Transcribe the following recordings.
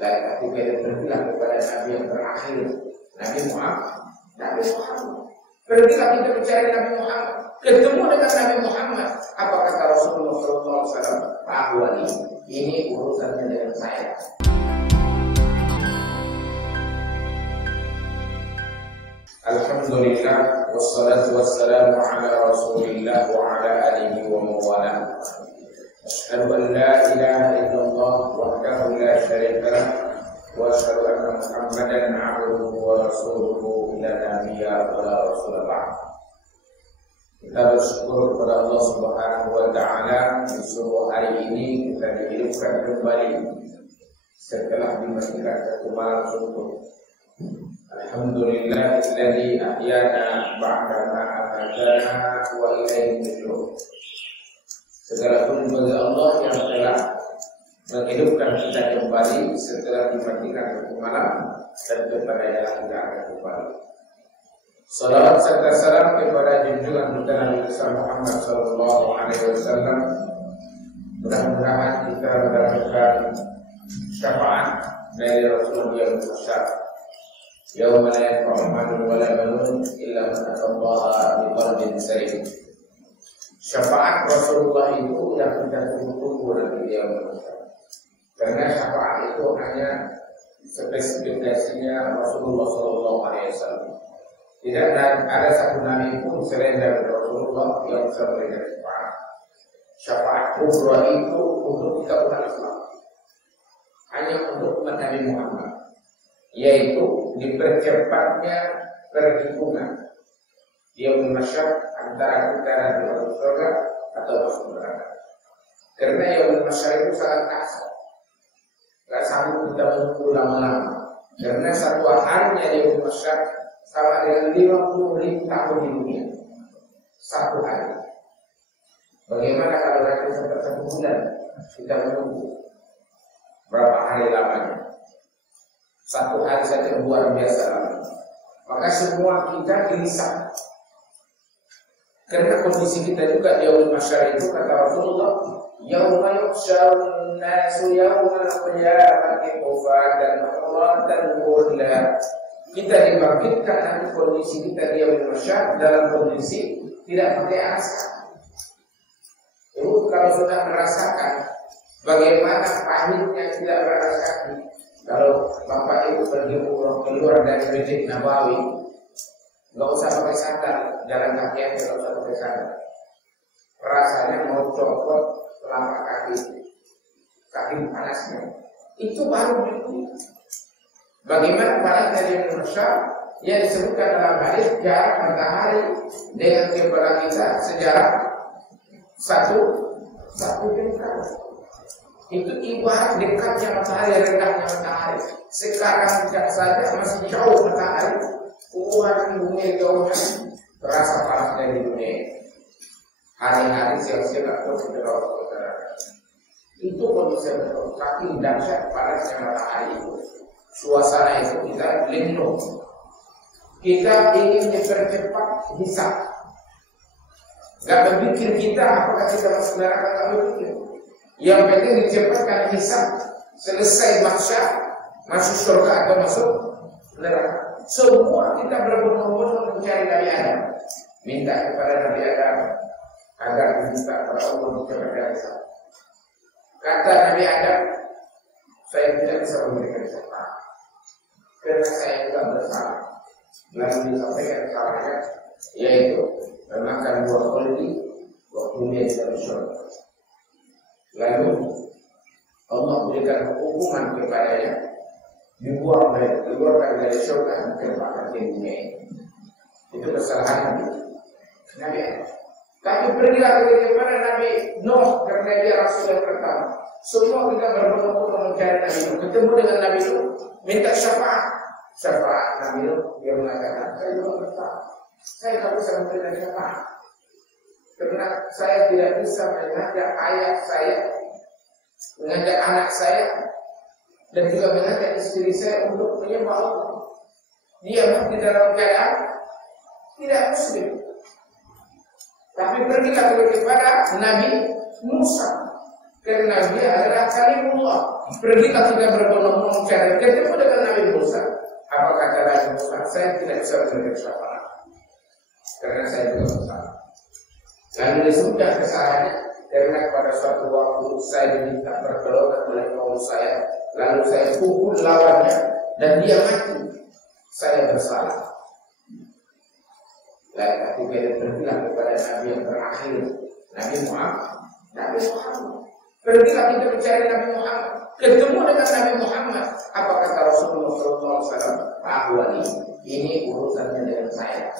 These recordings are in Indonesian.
Lalu kita berbilah kepada Nabi yang terakhir, Nabi Muhammad. Pergilah kita mencari Nabi Muhammad, ketemu dengan Nabi Muhammad. Apa kata Rasulullah SAW? Pak Ahwali, ini urusannya dengan saya. Alhamdulillah, wassalatu wassalamu ala Rasulillah wa ala alihi wa mawalah. Asyhadu an la ilaha illallah wahdahu la syarika lah wa asyhadu anna Muhammadan abduhu wa rasuluhu la nabiyya wa la rasulullah. Kita bersyukur kepada Allah Subhanahu wa taala di subuh hari ini kita dihidupkan kembali setelah dimatikan satu malam suntuk. Alhamdulillah alladzi ahyana ba'da ma amatana wa ilaihi nusyur. Segala puji bagi Allah yang telah menghidupkan kita kembali setelah dimatikan satu malam dan kepadanya kita akan kembali. Salawat serta salam kepada junjungan kita Nabi Muhammad sallallahu alaihi wasallam. Mudah-mudahan kita mendapatkan syafaat dari Rasulullah yang besar. Yauma la yanfa'u malun wa la banun illa man atallaha biqalbin salim. Syafaat Rasulullah itu yang kita tunggu nanti dia berkata. Karena syafaat itu hanya spesifikasinya Rasulullah Sallallahu Alaihi Wasallam. Tidak ada satu nabi pun selain dari Rasulullah yang bisa memberikan syafaat. Syafaat kubra itu untuk kita umat Islam, hanya untuk umat Nabi Muhammad, yaitu dipercepatnya perhitungan dia bermasyarakat antara kita dan masuk surga atau masuk neraka. Karena yang bermasyarakat itu sangat kasar, gak sanggup kita menunggu lama-lama. Karena satu harinya dia bermasyarakat sama dengan 50.000 tahun di dunia. Satu hari. Bagaimana kalau nanti sampai 1 bulan kita menunggu berapa hari lamanya? Satu hari saja luar biasa lama. Maka semua kita gelisah. Karena kondisi kita juga di yaumul mahsyar itu kata Rasulullah, yauma yuhsyarun nasu yaumal qiyamati hufatan uratan ghurla. Kita dibangkitkan nanti kondisi kita di yaumul mahsyar dalam kondisi tidak pakai alas kaki. Ibu kalau sudah merasakan bagaimana pahitnya tidak beralas kaki, kalau bapak ibu pergi umroh keluar dari Masjid Nabawi, nggak usah pakai sandal, jalan kaki aja nggak usah pakai sandal. Rasanya mau copot telapak kaki panasnya. Itu baru itu. Bagaimana panas dari Indonesia yang disebutkan dalam hadis jarak matahari dengan kepala kita sejarak satu jengkal. Itu ibarat dekatnya matahari, rendahnya matahari. Sekarang tidak saja masih jauh matahari, ukuran bumi jauhnya terasa panas dari dunia. Hari-hari siang-siang atau segera itu kondisi betul. Saking dahsyat panasnya matahari itu, suasana itu kita lindung. Kita ingin dipercepat hisab. Gak berpikir kita apakah kita masuk neraka, gak berpikir. Yang penting dicepatkan hisab, selesai mahsyar, masuk surga atau masuk neraka. Semua kita berbondong-bondong mencari Nabi Adam, minta kepada Nabi Adam agar diminta kepada Allah dicepatkan hisab. Kata Nabi Adam, saya tidak bisa memberikan syafaat karena saya juga bersalah. Lalu disampaikan salahnya, yaitu memakan buah khuldi waktu dia dari surga. Lalu Allah berikan hukuman kepadanya, dikeluarkan dari surga dan ditempatkan di dunia ini. Itu kesalahan Nabi Adam. Tapi pergilah kepada Nabi Nuh karena dia Rasul yang pertama. Semua kita berbondong-bondong mencari Nabi Nuh, ketemu dengan Nabi Nuh, minta syafaat. Syafaat Nabi Nuh dia mengatakan, saya juga bersalah. Saya tidak bisa memberikan syafaat karena saya tidak bisa mengajak ayah saya, mengajak anak saya, dan juga mengajak istri saya untuk menyembah Allah. Dia mati dalam keadaan tidak muslim. Tapi pergilah kepada Nabi Musa. Karena dia adalah kalimullah. Pergilah kita berbondong-bondong cari ketemu dengan Nabi Musa. Apa kata Nabi Musa? Saya tidak bisa memberikan syafaat karena saya juga bersalah. Lalu disebutkan kesalahannya karena pada suatu waktu saya diminta bertolongan oleh kaum saya, lalu saya pukul lawannya dan dia mati. Saya bersalah. Lalu ketika dia berbilang kepada Nabi yang terakhir, Nabi Muhammad. Pergilah kita mencari Nabi Muhammad, ketemu dengan Nabi Muhammad. Apa kata Rasulullah SAW? Bahwa ini urusannya dengan saya.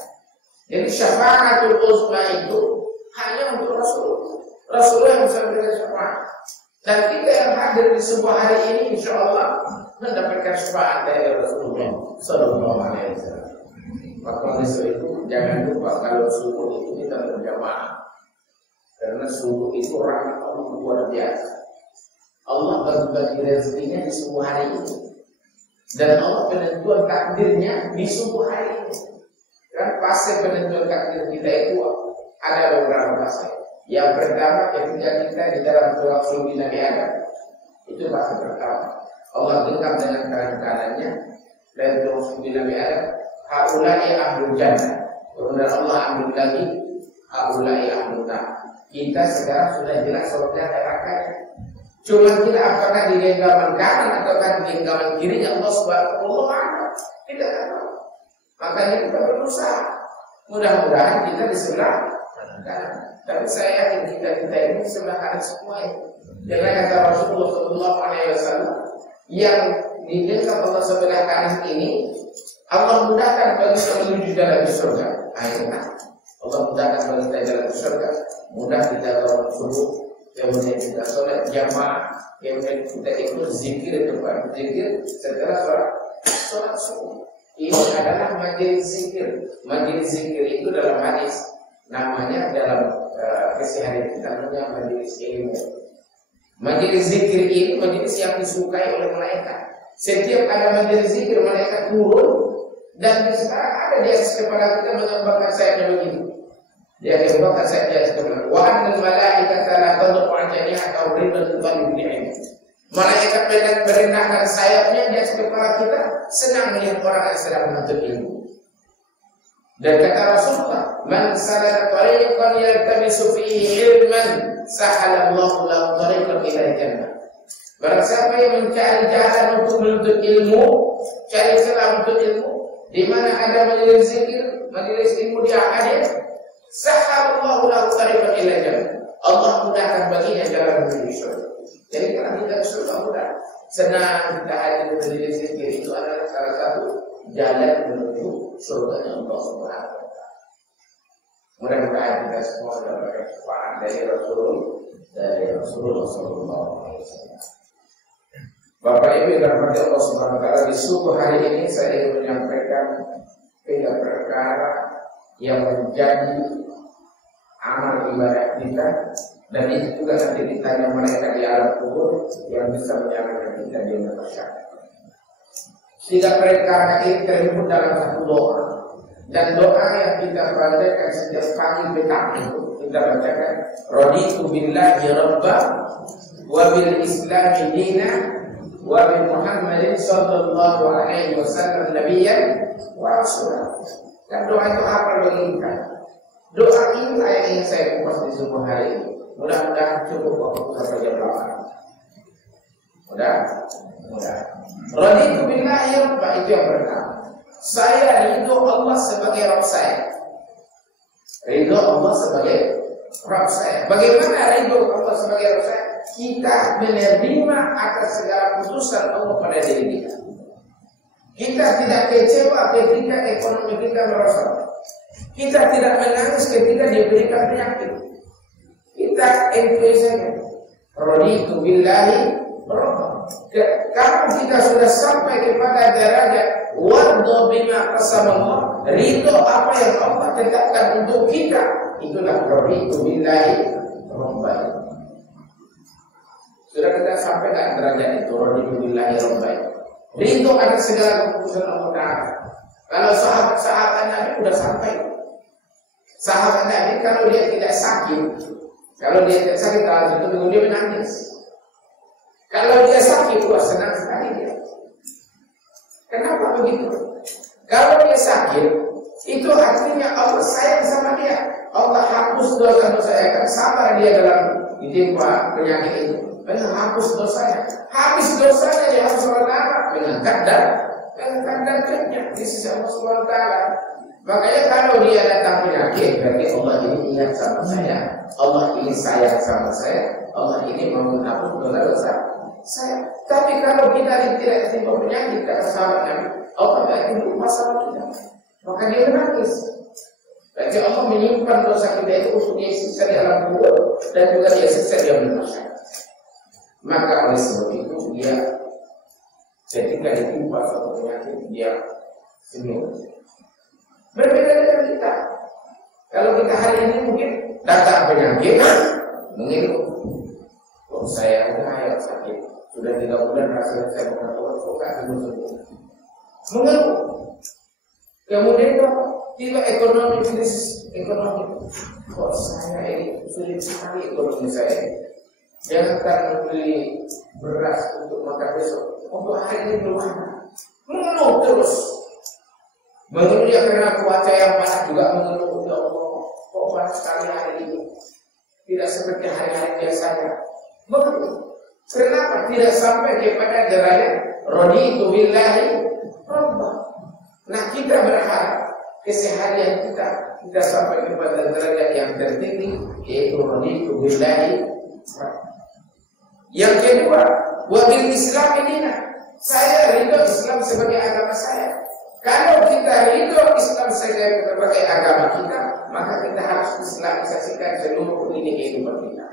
Jadi syafaatul uzma itu hanya untuk Rasulullah yang bisa memberikan syafaat. Dan kita yang hadir di sebuah hari ini, insya Allah mendapatkan syafaat dari Rasulullah SAW. Maka oleh itu jangan lupa kalau subuh itu kita berjamaah. Karena subuh itu rahmat Allah luar biasa. Allah bagi-bagi rezekinya di subuh hari itu. Dan Allah penentuan takdirnya di subuh hari itu. Kan fase penentuan takdir kita itu ada beberapa fase. Yang pertama ketika kita di dalam doa subuh Nabi Adam. Itu fase pertama. Allah genggam dengan tangan kanannya dan doa subuh Nabi Adam. Haulai ahlul jannah. Kemudian Allah ambil lagi haulai ahlul nar. Kita sekarang sudah jelas surga neraka. Cuma kita apakah di genggaman kanan ataukah di genggaman kirinya Allah Subhanahu wa taala tidak tahu. Makanya kita berusaha. Mudah-mudahan kita di sebelah kanan. Tapi saya yakin kita ini di sebelah kanan semua itu. Karena kata Rasulullah SAW yang di genggam Allah sebelah kanan ini Allah mudahkan bagi kita menuju dalam surga. Akhirnya Allah mudahkan bagi kita jalan ke surga. Mudah kita kalau subuh, kemudian kita sholat jamaah, kemudian kita ikut zikir tempat zikir setelah sholat subuh. Ini adalah majelis zikir. Majelis zikir itu dalam hadis namanya dalam keseharian kita namanya majelis ilmu. Majelis zikir ini majelis yang disukai oleh malaikat. Setiap ada majelis zikir malaikat turun dan sekarang ada di atas kepala kita mengembangkan sayapnya begini. Dia kembangkan sayapnya di atas kepala. Wa annal malaikata la tad'u ajaniha atau ridwan bi'ilmi. Malaikat merendahkan sayapnya di atas kepala kita, senang melihat orang yang sedang menuntut ilmu. Dan kata Rasulullah, man salaka tariqan yaltamisu fihi ilman, sahalallahu lahu tariqan ila jannah. Barang siapa yang mencari jalan untuk menuntut ilmu, cari celah untuk ilmu, di mana ada majelis zikir, majelis ilmu dia hadir, sahalallahu lahu tariqan ila jannah. Allah mudahkan baginya jalan menuju surga. Jadi kalau kita ke surga mudah, senang kita hadir di majelis zikir itu adalah salah satu jalan menuju surga Allah Subhanahu wa taala. Mudah-mudahan kita semua mendapatkan syafaat dari Rasulullah sallallahu alaihi wasallam. Bapak Ibu yang dirahmati Allah Subhanahu wa taala, di subuh hari ini saya ingin menyampaikan 3 perkara yang menjadi amal ibadah kita, dan itu juga nanti ditanya mereka di alam kubur yang bisa menyelamatkan kita di neraka. 3 perkara ini terhimpun dalam satu doa, dan doa yang kita bacakan setiap pagi petang itu kita bacakan raditu billahi rabba wa bil islami dina wa bi Muhammadin sallallahu alaihi wasallam nabiyyan wa rasulah. Dan doa itu apa bagi kita? Doa ini yang ingin saya kupas di subuh hari ini. Mudah-mudahan cukup waktu sampai jam 8. Mudah. Raditu billahi rabba, itu yang pertama. Saya ridho Allah sebagai Rabb saya. Ridho Allah sebagai Rabb saya. Bagaimana ridho Allah sebagai Rabb saya? Kita menerima atas segala putusan Allah pada diri kita. Kita tidak kecewa ketika ekonomi kita merosot. Kita tidak menangis ketika diberikan penyakit. Kita enjoy saja. Raditu billahi rabba. Kalau kita sudah sampai kepada derajat wardo bima qasamallah, ridho apa yang Allah tetapkan untuk kita, itulah raditu billahi rabba. Sudah kita sampai ke derajat itu, raditu billahi rabba. Ridho atas segala keputusan Allah Ta'ala. Kalau sahabat Nabi sudah sampai. Sahabat Nabi kalau dia tidak sakit, Kalau dia tidak sakit dalam satu minggu dia menangis. Kalau dia sakit, wah senang sekali dia. Kenapa begitu? Kalau dia sakit, itu artinya Allah sayang sama dia. Allah hapus dosa-dosa saya, kan sabar dia dalam ditimpa penyakit itu. Benar hapus dosanya. Habis dosanya dia harus SWT dengan kadar kerja di sisi Allah SWT. Makanya kalau dia datang penyakit, berarti Allah ini ingat sama saya, Allah ini sayang sama saya, Allah ini mau menghapus dosa-dosa saya. Tapi kalau kita tidak ditimpa penyakit, kata sahabat Nabi, Allah tidak lupa sama kita, maka dia menangis. Berarti Allah menyimpan dosa kita itu untuk dia siksa di alam kubur dan juga dia siksa di alam masyarakat. Maka oleh sebab itu dia ketika ditimpa suatu penyakit dia senyum. Berbeda dengan kita. Kalau kita hari ini mungkin datang penyakit, mengeluh. Oh saya udah sakit, sudah 3 bulan rasanya saya mengeluh, kok gak sembuh. Mengeluh. Kemudian tiba ekonomi krisis ekonomi. Kok saya ini sulit sekali ekonomi saya. Jangan membeli beras untuk makan besok. Untuk hari ini belum ada. Mengeluh terus. Mengeluh ya karena cuaca yang panas juga mengeluh. Ya Allah, kok panas sekali hari ini. Tidak seperti hari-hari biasanya. Mengeluh. Kenapa tidak sampai kepada derajat raditu billahi rabbah. Nah kita berharap keseharian kita sampai kepada derajat yang tertinggi, yaitu raditu billahi rabbah. Yang kedua, wabil Islam ini, saya ridho Islam sebagai agama saya. Kalau kita ridho Islam sebagai agama kita, maka kita harus islamisasikan seluruh lini kehidupan kita.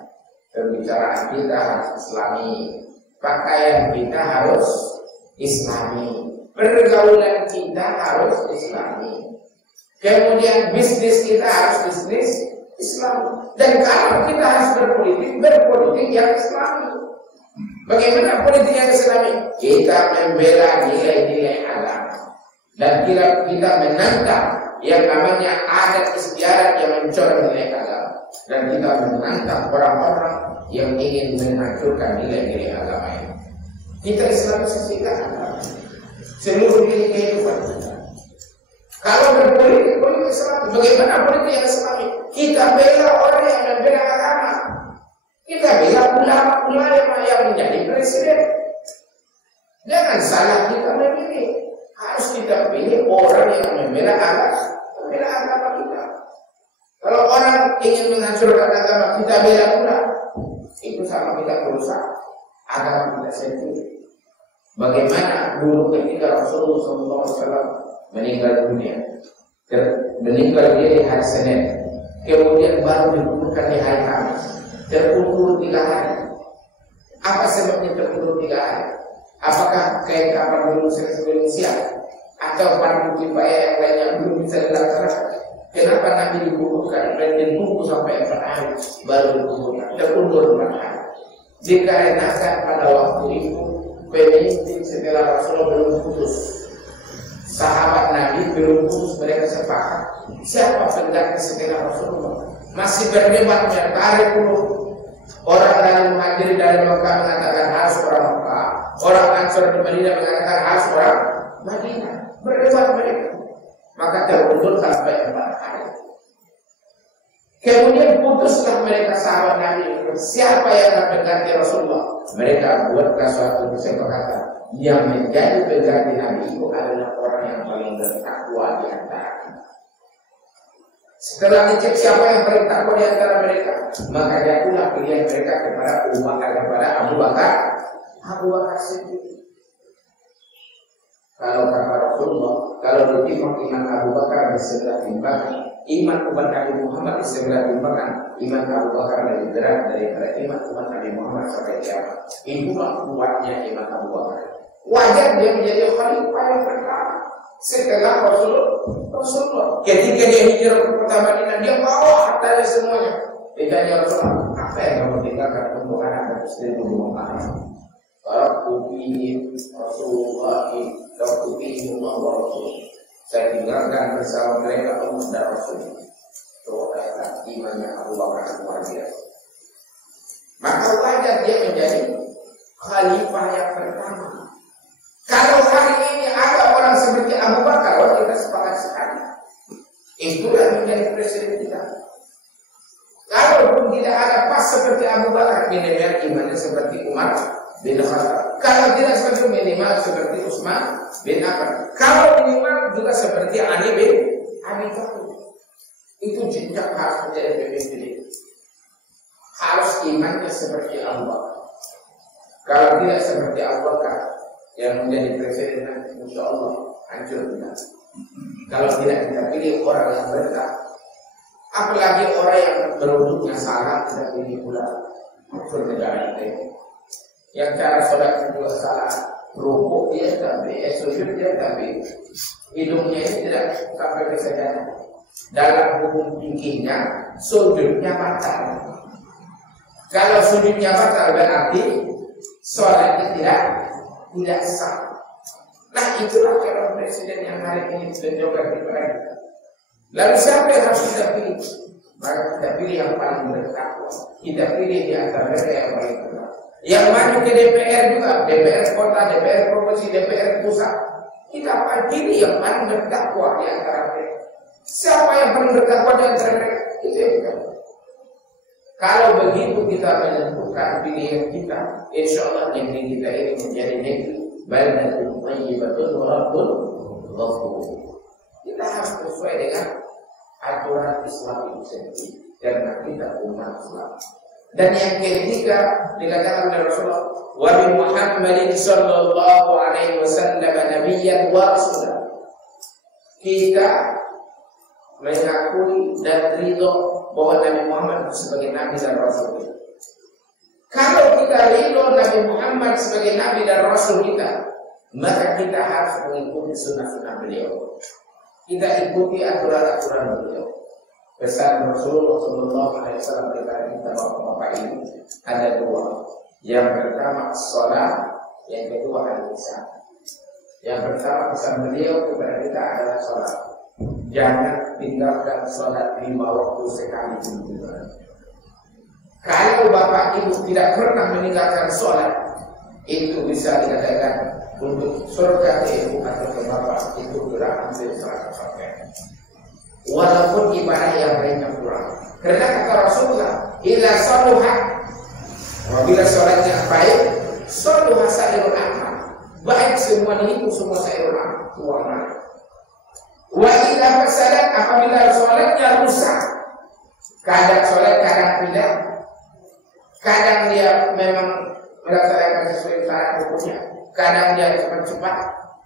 Pembicaraan kita harus Islami, pakaian kita harus Islami, pergaulan kita harus Islami. Kemudian bisnis kita harus bisnis Islam. Dan kalau kita harus berpolitik yang Islami. Bagaimana politik yang Islami? Kita membela nilai-nilai agama. Dan kita menantang yang namanya adat istiadat yang mencoreng nilai agama. Dan kita menantang orang-orang yang ingin menghancurkan nilai-nilai agama ini. Kita islamisasikan agama. Seluruh nilai kehidupan kita. Kalau berpolitik Islam, bagaimana politik yang Islami? Kita bela orang yang membela agama. Kita bela ulama-ulama yang menjadi presiden. Jangan salah kita memilih. Harus kita pilih orang yang membela agama kita. Kalau orang ingin menghancurkan agama, kita bela pula. Itu sama kita merusak agama kita sendiri. Bagaimana dulu ketika Rasulullah SAW meninggal dunia, meninggal dia di hari Senin, kemudian baru dikuburkan di hari Kamis, terkulur 3 hari. Apa sebabnya terkulur 3 hari? Apakah kain kapan belum sebelum siap? Atau para bukti bayar yang lainnya belum bisa dilaksanakan? Kenapa Nabi dikuburkan dan ditunggu sampai 4 hari baru dikuburkan? Terkulur 4 hari. Dikarenakan pada waktu itu pemimpin setelah Rasulullah belum putus. Sahabat Nabi belum putus, mereka sepakat siapa pengganti setelah Rasulullah. Masih berdebat tarik dulu. Orang dari Muhajir dari Mekah mengatakan harus orang Mekah, orang Ansor di Madinah mengatakan harus orang Madinah. Berdebat mereka, maka terundur sampai 4 hari. Kemudian putuslah mereka sahabat Nabi, siapa yang akan mengganti Rasulullah. Mereka buatlah suatu kesepakatan yang menjadi pengganti Nabi itu adalah orang yang paling bertakwa di antara kita. Setelah dicek siapa yang paling takwa di antara mereka, maka jatuhlah pilihan mereka kepada Abu Bakar Siddiq. Kalau kata Rasulullah, kalau ditimbang iman Abu Bakar di sebelah timbangan, iman umat Nabi Muhammad di sebelah timbangan, iman Abu Bakar lebih berat daripada iman umat Nabi Muhammad sampai kiamat. Itulah kuatnya iman Abu Bakar. Wajar dia menjadi khalifah yang pertama setelah Rasulullah. Ketika dia hijrah ke kota Madinah, dia bawa hartanya semuanya. Ditanya Rasulullah, apa yang kamu tinggalkan untuk anak dan istri di rumah? Taraktuki Rasulullah, taraktuki Allah Rasul. Saya tinggalkan bersama mereka Allah dan Rasul. Itu kata imannya Abu Bakar luar biasa. maka wajar dia menjadi khalifah yang pertama. Kalau hari ini ada orang seperti Abu Bakar, kita sepakat sekali, itulah menjadi presiden kita. Kalaupun tidak ada pas seperti Abu Bakar, minimal imannya seperti Umar bin Khattab. Kalau tidak seperti minimal seperti Utsman bin Affan. Kalau minimal juga seperti Ali bin Abi Thalib. Itu jenjang harus menjadi pemimpin. Harus imannya seperti Abu Bakar. Kalau tidak seperti Abu Bakar yang menjadi presiden nanti, insya Allah hancur kita. Kalau tidak kita pilih orang yang benar, apalagi orang yang berwuduknya salah, tidak pilih pula bernegara itu. Yang cara sholat juga salah, rukuk dia tapi, sujud dia tapi, hidungnya ini tidak sampai ke sajadah. Dalam hukum fikihnya, sujudnya batal. Kalau sujudnya batal berarti sholatnya tidak sah. Nah itulah calon presiden yang hari ini mencoba kepada kita. Lalu siapa yang harus kita pilih? Maka kita pilih yang paling bertakwa. Kita pilih di antara mereka yang paling bertakwa. Yang maju ke DPR juga, DPR kota, DPR provinsi, DPR pusat. Kita pilih yang paling bertakwa di antara mereka. Siapa yang paling bertakwa di antara mereka? Itu yang kita. Kalau begitu kita menentukan pilihan kita, insya Allah negeri kita ini menjadi negeri baldatun thayyibatun wa rabbun ghafur. Kita harus sesuai dengan aturan Islam itu sendiri karena kita umat Islam. Dan yang ketiga dikatakan oleh Rasulullah, wa bi Muhammadin sallallahu alaihi wasallam nabiyyan wa rasulan. Kita mengakui dan ridho bahwa Nabi Muhammad sebagai Nabi dan Rasul kita. Kalau kita ridho Nabi Muhammad sebagai Nabi dan Rasul kita, maka kita harus mengikuti sunnah-sunnah beliau. Kita ikuti aturan-aturan beliau. Pesan Rasulullah SAW kepada kita bapak-bapak ini ada dua. Yang pertama sholat, yang kedua al-Islam. Yang pertama pesan beliau kepada kita adalah sholat. Jangan tinggalkan sholat 5 waktu sekali pun. Kalau bapak ibu tidak pernah meninggalkan sholat, itu bisa dikatakan untuk surga ke ibu atau ke bapak itu berat hampir 100%. Walaupun ibadah yang lainnya kurang. Karena kata Rasulullah, ila saluha, apabila sholatnya baik, saluha sairul amal. Baik semua itu semua sairul amal. Wa ila fasadat, apabila sholatnya rusak, kadang sholat kadang tidak, kadang dia memang melaksanakan sesuai syarat hukumnya, kadang dia cepat-cepat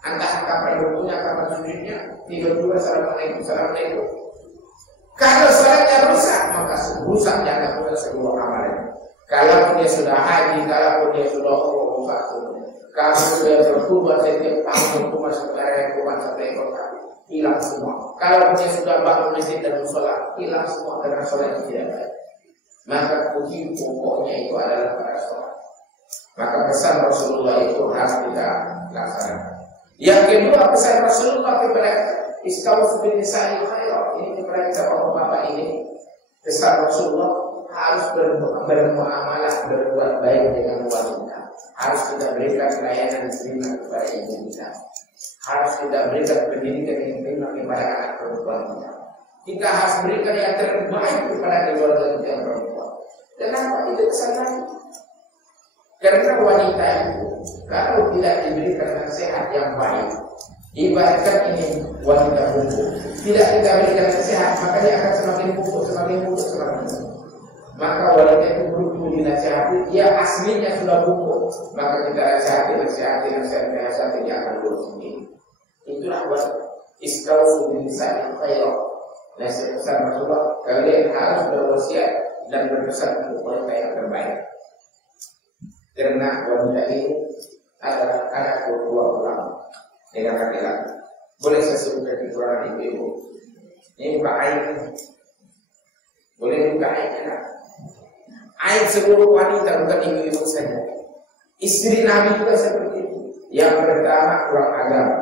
entah kapan hukumnya, kapan sujudnya, tiba-tiba assalamualaikum. Kalau sholatnya rusak, maka rusak jangan punya sebuah amalan. Kalau dia sudah haji, kalau dia sudah rusak, kalau sudah berkurban setiap tahun rumah sampai kota, hilang semua. Kalau dia sudah bangun masjid dan sholat, hilang semua karena sholatnya tidak baik. Maka kunci pokoknya itu adalah pada sholat. Maka pesan Rasulullah itu harus kita laksanakan. Yang kedua pesan Rasulullah kepada istausu bin nisa'i khairan. Ini kepada kita bapak-bapak ini. Pesan Rasulullah harus bermuamalah, berbuat baik dengan wanita. Harus kita berikan pelayanan terima kepada ibu kita. Harus kita berikan pendidikan yang terima kepada anak perempuan kita. Kita harus berikan yang terbaik kepada keluarga kita yang perempuan. Kenapa itu pesan Nabi? Karena wanita itu kalau tidak diberikan nasihat yang baik, ibaratkan ini wanita bungkuk, tidak kita berikan nasihat, maka dia akan semakin bungkuk, semakin bungkuk, semakin bungkuk. Maka wanita itu berusaha dinasihati, dia aslinya sudah bungkuk, maka kita nasihati, dia akan lurus sendiri. Itulah buat istausu bin nisa'i khairan. Nasihat pesan Rasulullah, kalian harus berwasiat dan berpesan untuk wanita yang terbaik. Karena wanita ini adalah anak dua orang dengan laki-laki. Boleh saya sebutkan kekurangan ibu-ibu. Ini bukan aib. Boleh buka aibnya. Aib seluruh wanita, bukan ibu-ibu saja. Istri Nabi juga seperti itu. Yang pertama kurang agama.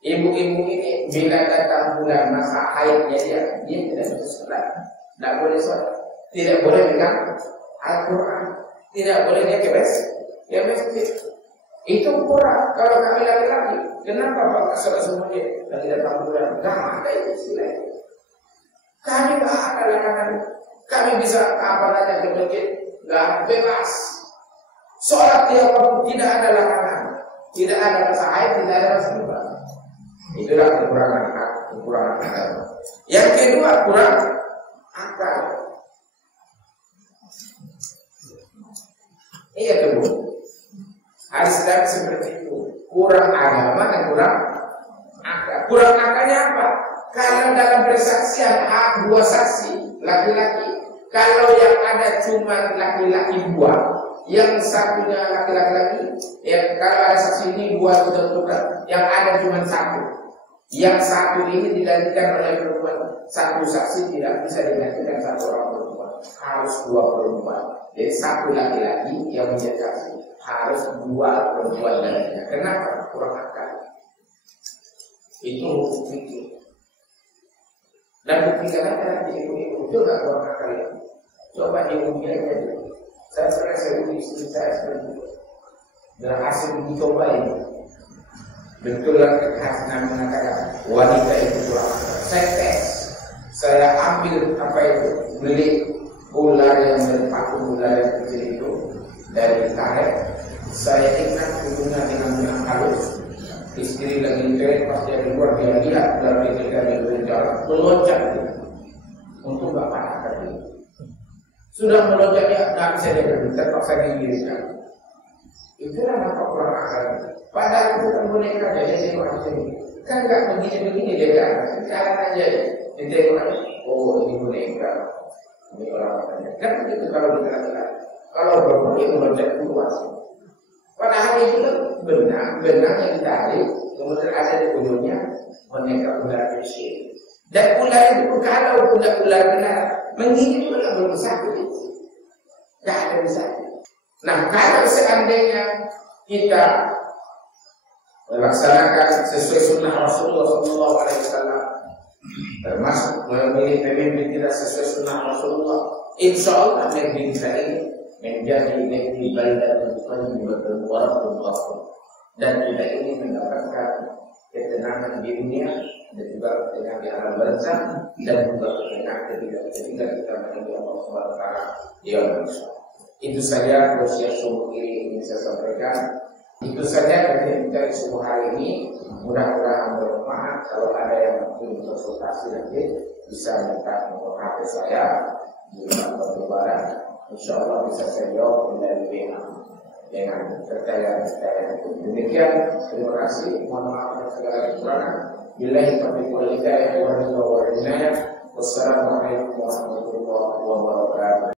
Ibu-ibu ini bila datang bulan masa haidnya dia tidak bisa sholat, tidak boleh sholat, tidak boleh pegang Al-Quran. Tidak boleh dia ke masjid. Itu kurang. Kalau kami laki-laki, kenapa Bapak semuanya lagi datang bulan? Gak ada itu istilah. Kami gak ada larangan. Kami bisa kapan aja ke masjid, gak bebas. Sholat tiap waktu tidak ada larangan. Tidak ada rasa air, tidak ada rasa lupa. Itulah kekurangan agama. Yang kedua, kurang akal. Iya tuh, harus sedang seperti itu. Kurang agama dan kurang akal. Kurang akalnya apa? Kalau dalam persaksian dua saksi laki-laki, kalau yang ada cuma laki-laki dua, yang satunya laki-laki lagi, ya kalau ada saksi ini dua tentukan, yang ada cuma satu. Yang satu ini digantikan oleh perempuan. Satu saksi tidak bisa digantikan satu orang perempuan. Harus dua perempuan. Jadi satu laki-laki yang menjadi saksi harus dua perempuan lainnya. Kenapa? Kurang akal. Itu bukti. Dan bukti karena nanti ibu-ibu itu nggak kurang akal ya. Coba ibu aja dulu. Saya pernah uji istri saya seperti itu. Dan hasil dicoba ini. Betul lah Hasan mengatakan wanita itu kurang akal. Saya tes. Saya ambil apa itu, beli ular yang berpaku ular yang kecil itu dari karet. Saya ingat hubungan dengan yang halus. Istri lagi trek pas dia keluar dia lihat ular itu dari berjalan meloncat untuk bapak tadi. Sudah meloncat dia nggak bisa dia berhenti, terpaksa digiriskan. Itulah nampak kurang akal. Padahal itu kan boneka aja dia tengok sini. Kan nggak begini-begini dia kan. Sekarang aja dia tengok. Oh ini boneka. Ini orang katanya. Kan begitu kalau kita lakukan. Kalau berapa dia meloncat keluar. Padahal itu kan benang yang ditarik. Kemudian ada di ujungnya boneka ular kecil. Dan ular itu kalau ular benar menggigit ular belum sakit. Nggak ada bisa. Nah, kalau seandainya kita melaksanakan sesuai sunnah Rasulullah SAW, termasuk memilih pemimpin tidak sesuai sunnah Rasulullah, insya Allah negeri kita ini menjadi negeri baldatun thayyibatan wa rabbun ghafur, dan kita ini mendapatkan ketenangan di dunia dan juga ketenangan di alam barzah dan juga ketenangan ketika kita menemui Allah Subhanahu wa taala di alam barzah. Itu saja wasiat subuh ini yang saya sampaikan. Itu saja kajian kita di subuh hari ini. Mudah-mudahan bermanfaat. Kalau ada yang ingin konsultasi nanti bisa minta nomor HP saya di kantor Lebaran. Insya Allah bisa saya jawab dengan pertanyaan-pertanyaan itu. Demikian, terima kasih. Mohon maaf atas segala kekurangan. Billahi taufiq wal hidayah. Wassalamualaikum warahmatullahi wabarakatuh.